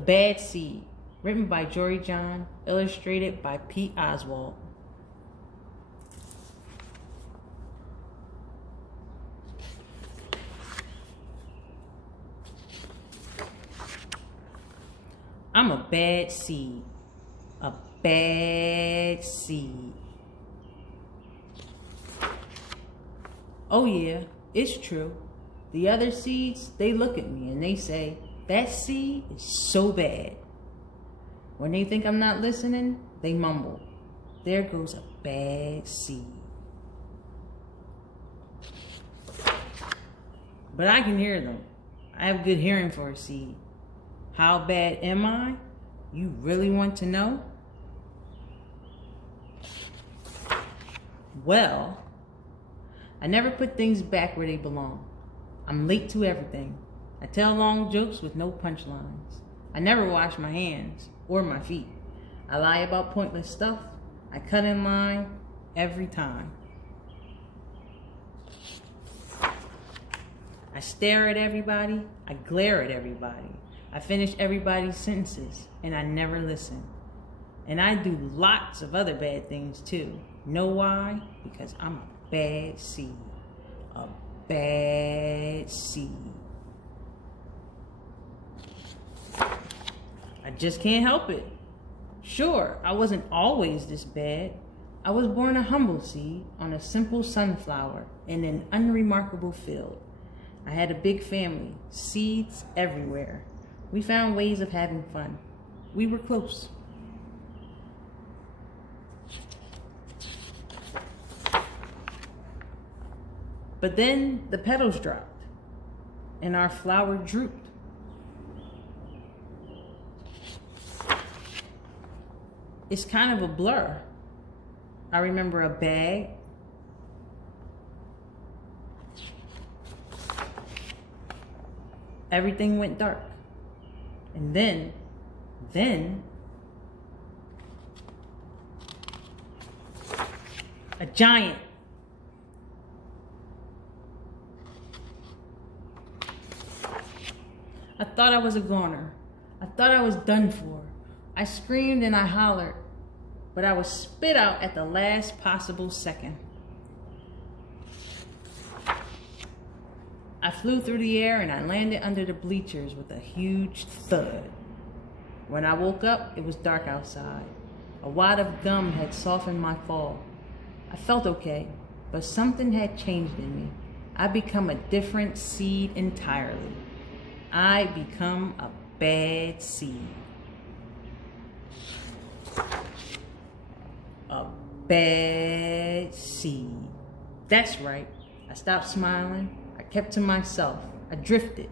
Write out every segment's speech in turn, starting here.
The Bad Seed, written by Jory John, illustrated by Pete Oswald. I'm a bad seed. A bad seed. Oh yeah, it's true. The other seeds, they look at me and they say, that seed is so bad. When they think I'm not listening, they mumble, there goes a bad seed. But I can hear them. I have good hearing for a seed. How bad am I? You really want to know? Well, I never put things back where they belong. I'm late to everything. I tell long jokes with no punchlines. I never wash my hands or my feet. I lie about pointless stuff. I cut in line every time. I stare at everybody. I glare at everybody. I finish everybody's sentences and I never listen. And I do lots of other bad things too. Know why? Because I'm a bad seed. A bad seed. I just can't help it. Sure, I wasn't always this bad. I was born a humble seed on a simple sunflower in an unremarkable field. I had a big family, seeds everywhere. We found ways of having fun. We were close. But then the petals dropped and our flower drooped. It's kind of a blur. I remember a bag. Everything went dark. And then, a giant. I thought I was a goner. I thought I was done for. I screamed and I hollered, but I was spit out at the last possible second. I flew through the air and I landed under the bleachers with a huge thud. When I woke up, it was dark outside. A wad of gum had softened my fall. I felt okay, but something had changed in me. I'd become a different seed entirely. I become a bad seed. A bad seed. That's right. I stopped smiling. I kept to myself. I drifted.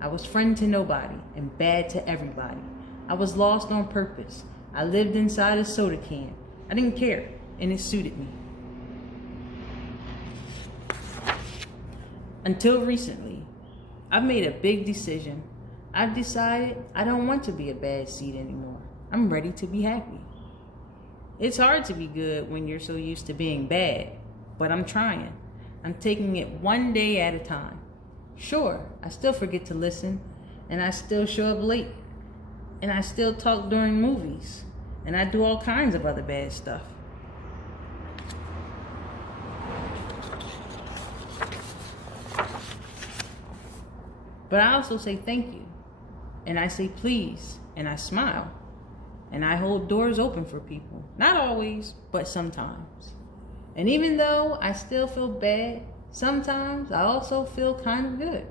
I was friend to nobody and bad to everybody. I was lost on purpose. I lived inside a soda can. I didn't care, and it suited me. Until recently, I've made a big decision. I've decided I don't want to be a bad seed anymore. I'm ready to be happy. It's hard to be good when you're so used to being bad, but I'm trying. I'm taking it one day at a time. Sure, I still forget to listen, and I still show up late, and I still talk during movies, and I do all kinds of other bad stuff. But I also say thank you, and I say please, and I smile, and I hold doors open for people. Not always, but sometimes. And even though I still feel bad, sometimes I also feel kind of good.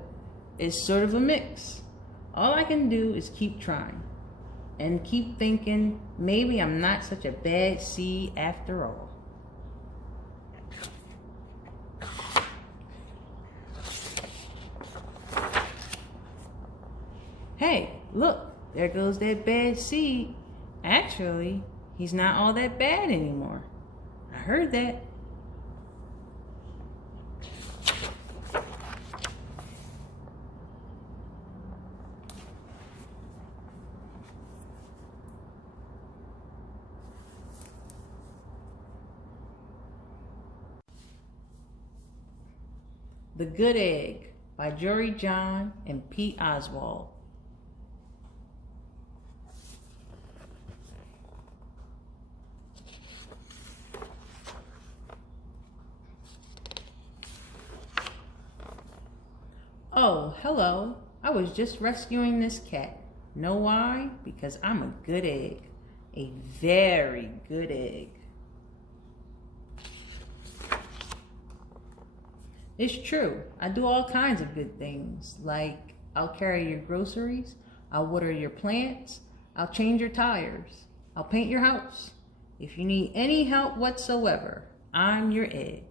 It's sort of a mix. All I can do is keep trying and keep thinking maybe I'm not such a bad seed after all. Hey, look, there goes that bad seed. Actually, he's not all that bad anymore. I heard that. The Good Egg by Jory John and Pete Oswald. Oh, hello. I was just rescuing this cat. Know why? Because I'm a good egg. A very good egg. It's true. I do all kinds of good things, like I'll carry your groceries, I'll water your plants, I'll change your tires, I'll paint your house. If you need any help whatsoever, I'm your egg.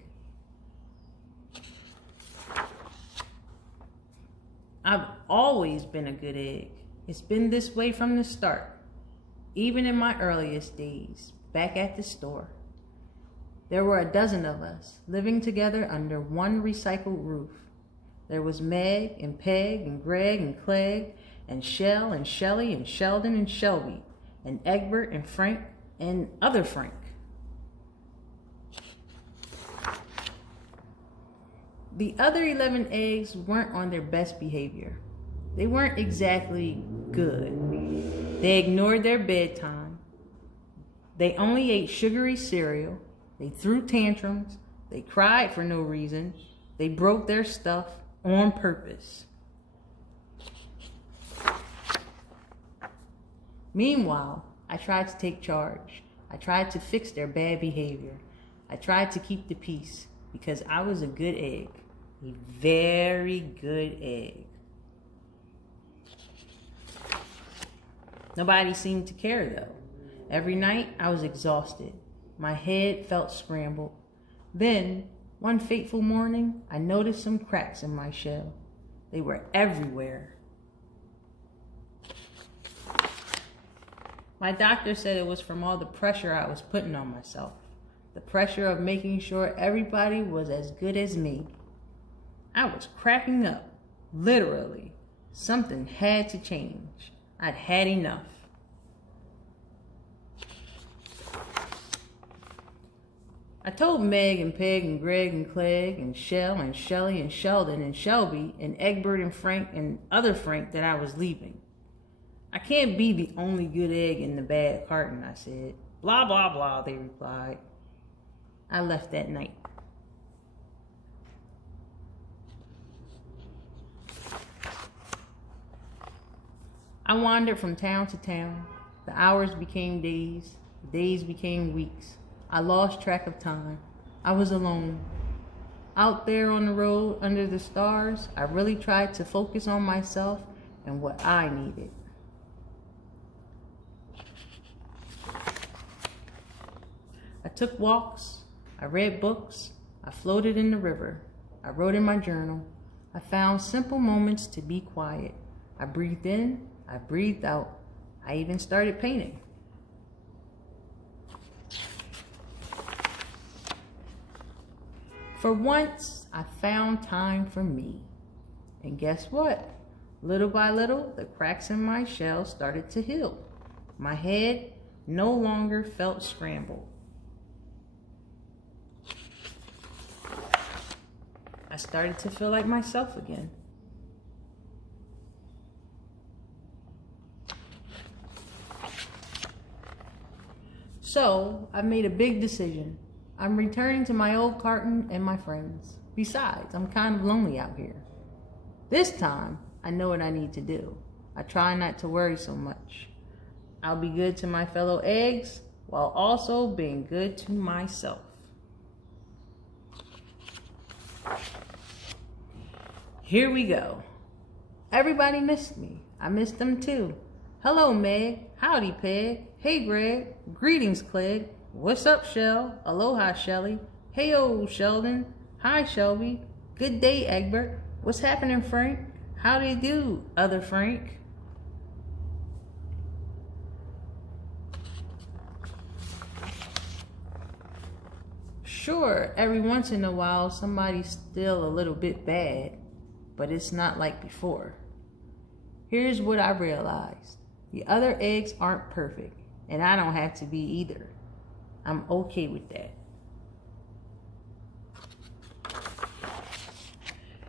I've always been a good egg. It's been this way from the start, even in my earliest days, back at the store. There were a dozen of us living together under one recycled roof. There was Meg and Peg and Greg and Clegg and Shell and Shelly and Sheldon and Shelby and Egbert and Frank and other Frank. The other 11 eggs weren't on their best behavior. They weren't exactly good. They ignored their bedtime. They only ate sugary cereal. They threw tantrums. They cried for no reason. They broke their stuff on purpose. Meanwhile, I tried to take charge. I tried to fix their bad behavior. I tried to keep the peace because I was a good egg. A very good egg. Nobody seemed to care though. Every night I was exhausted. My head felt scrambled. Then, one fateful morning, I noticed some cracks in my shell. They were everywhere. My doctor said it was from all the pressure I was putting on myself. The pressure of making sure everybody was as good as me. I was cracking up, literally. Something had to change. I'd had enough. I told Meg and Peg and Greg and Clegg and Shell and Shelly and Sheldon and Shelby and Egbert and Frank and other Frank that I was leaving. I can't be the only good egg in the bad carton, I said. Blah, blah, blah, they replied. I left that night. I wandered from town to town. The hours became days. The days became weeks. I lost track of time. I was alone. Out there on the road under the stars, I really tried to focus on myself and what I needed. I took walks. I read books. I floated in the river. I wrote in my journal. I found simple moments to be quiet. I breathed in. I breathed out. I even started painting. For once, I found time for me. And guess what? Little by little, the cracks in my shell started to heal. My head no longer felt scrambled. I started to feel like myself again. So, I made a big decision. I'm returning to my old carton and my friends. Besides, I'm kind of lonely out here. This time, I know what I need to do. I try not to worry so much. I'll be good to my fellow eggs while also being good to myself. Here we go. Everybody missed me. I missed them too. Hello, Meg. Howdy, Peg. Hey, Greg. Greetings, Clegg. What's up, Shell? Aloha, Shelly. Hey-o, Sheldon. Hi, Shelby. Good day, Egbert. What's happening, Frank? How do you do, other Frank? Sure, every once in a while, somebody's still a little bit bad, but it's not like before. Here's what I realized. The other eggs aren't perfect, and I don't have to be either. I'm okay with that.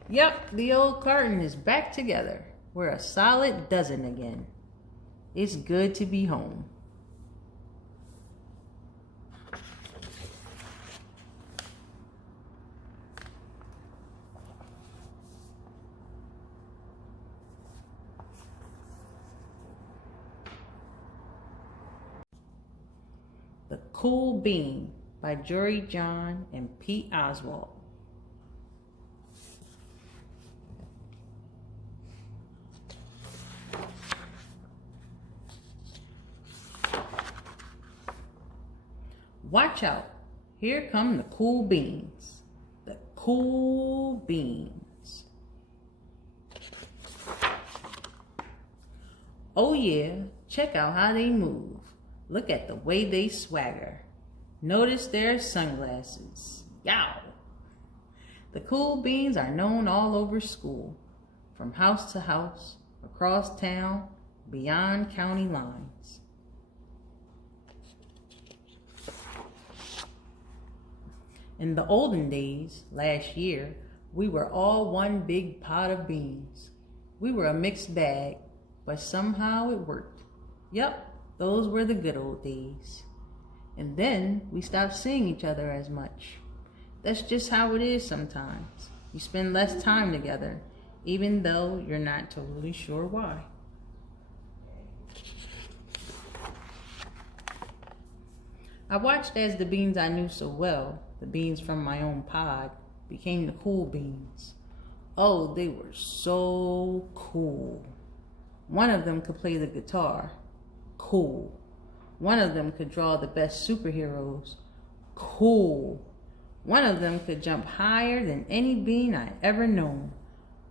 Yep, the old carton is back together. We're a solid dozen again. It's good to be home. The Cool Bean by Jory John and Pete Oswald. Watch out, here come the cool beans. The cool beans. Oh yeah, check out how they move. Look at the way they swagger. Notice their sunglasses. Yow! The cool beans are known all over school, from house to house, across town, beyond county lines. In the olden days, last year, we were all one big pot of beans. We were a mixed bag, but somehow it worked. Yep, those were the good old days. And then we stopped seeing each other as much. That's just how it is sometimes. You spend less time together, even though you're not totally sure why. I watched as the beans I knew so well, the beans from my own pod, became the cool beans. Oh, they were so cool. One of them could play the guitar. Cool. One of them could draw the best superheroes. Cool. One of them could jump higher than any bean I ever known.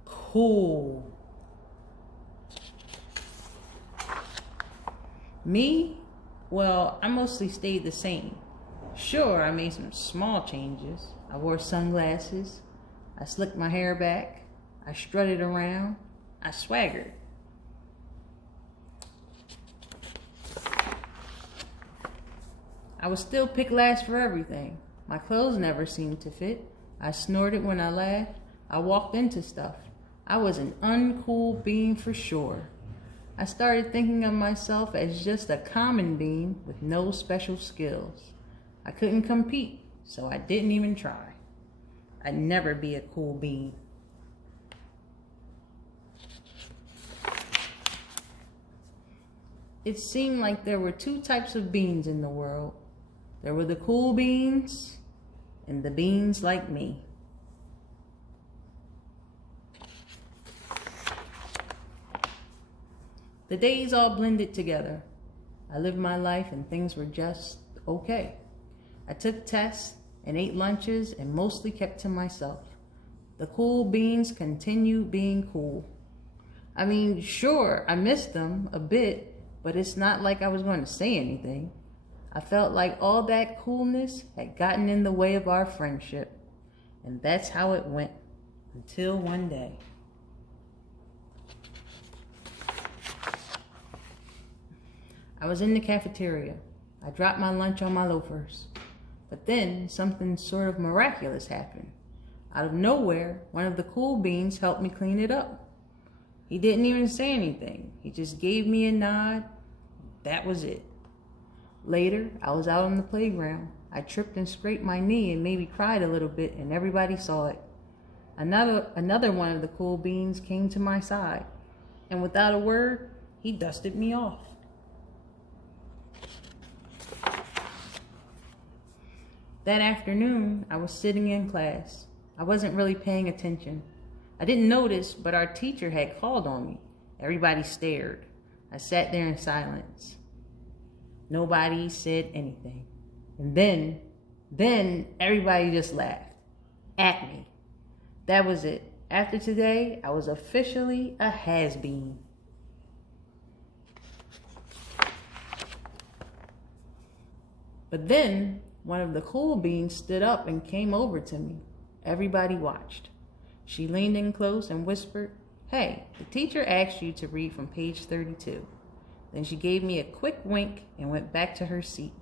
Cool. Me? Well, I mostly stayed the same. Sure, I made some small changes. I wore sunglasses. I slicked my hair back. I strutted around. I swaggered. I would still pick last for everything. My clothes never seemed to fit. I snorted when I laughed. I walked into stuff. I was an uncool bean for sure. I started thinking of myself as just a common bean with no special skills. I couldn't compete, so I didn't even try. I'd never be a cool bean. It seemed like there were two types of beans in the world. There were the cool beans and the beans like me. The days all blended together. I lived my life and things were just okay. I took tests and ate lunches and mostly kept to myself. The cool beans continued being cool. I mean, sure, I missed them a bit, but it's not like I was going to say anything. I felt like all that coolness had gotten in the way of our friendship. And that's how it went until one day. I was in the cafeteria. I dropped my lunch on my loafers. But then something sort of miraculous happened. Out of nowhere, one of the cool beans helped me clean it up. He didn't even say anything. He just gave me a nod. That was it. Later, I was out on the playground. I tripped and scraped my knee and maybe cried a little bit, and everybody saw it. Another one of the cool beans came to my side, and without a word, he dusted me off. That afternoon, I was sitting in class. I wasn't really paying attention. I didn't notice, but our teacher had called on me. Everybody stared. I sat there in silence. Nobody said anything. And then everybody just laughed at me. That was it. After today, I was officially a has-been. But then one of the cool beans stood up and came over to me. Everybody watched. She leaned in close and whispered, "Hey, the teacher asked you to read from page 32. Then she gave me a quick wink and went back to her seat.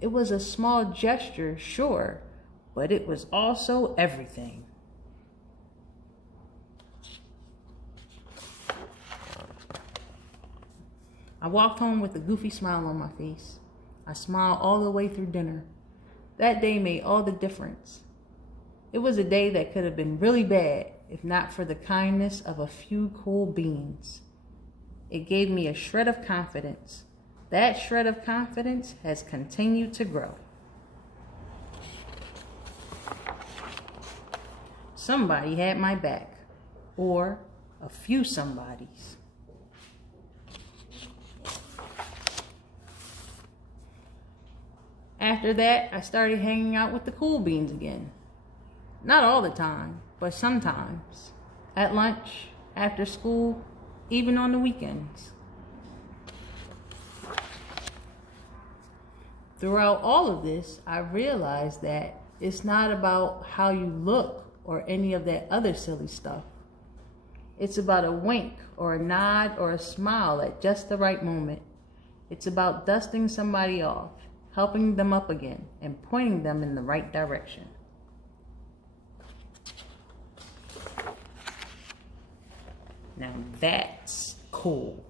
It was a small gesture, sure, but it was also everything. I walked home with a goofy smile on my face. I smiled all the way through dinner. That day made all the difference. It was a day that could have been really bad if not for the kindness of a few cool beans. It gave me a shred of confidence. that shred of confidence has continued to grow. Somebody had my back, or a few somebodies. After that, I started hanging out with the cool beans again. Not all the time, but sometimes. At lunch, after school, even on the weekends. Throughout all of this, I realized that it's not about how you look or any of that other silly stuff. It's about a wink or a nod or a smile at just the right moment. It's about dusting somebody off, helping them up again, and pointing them in the right direction. Now that's cool.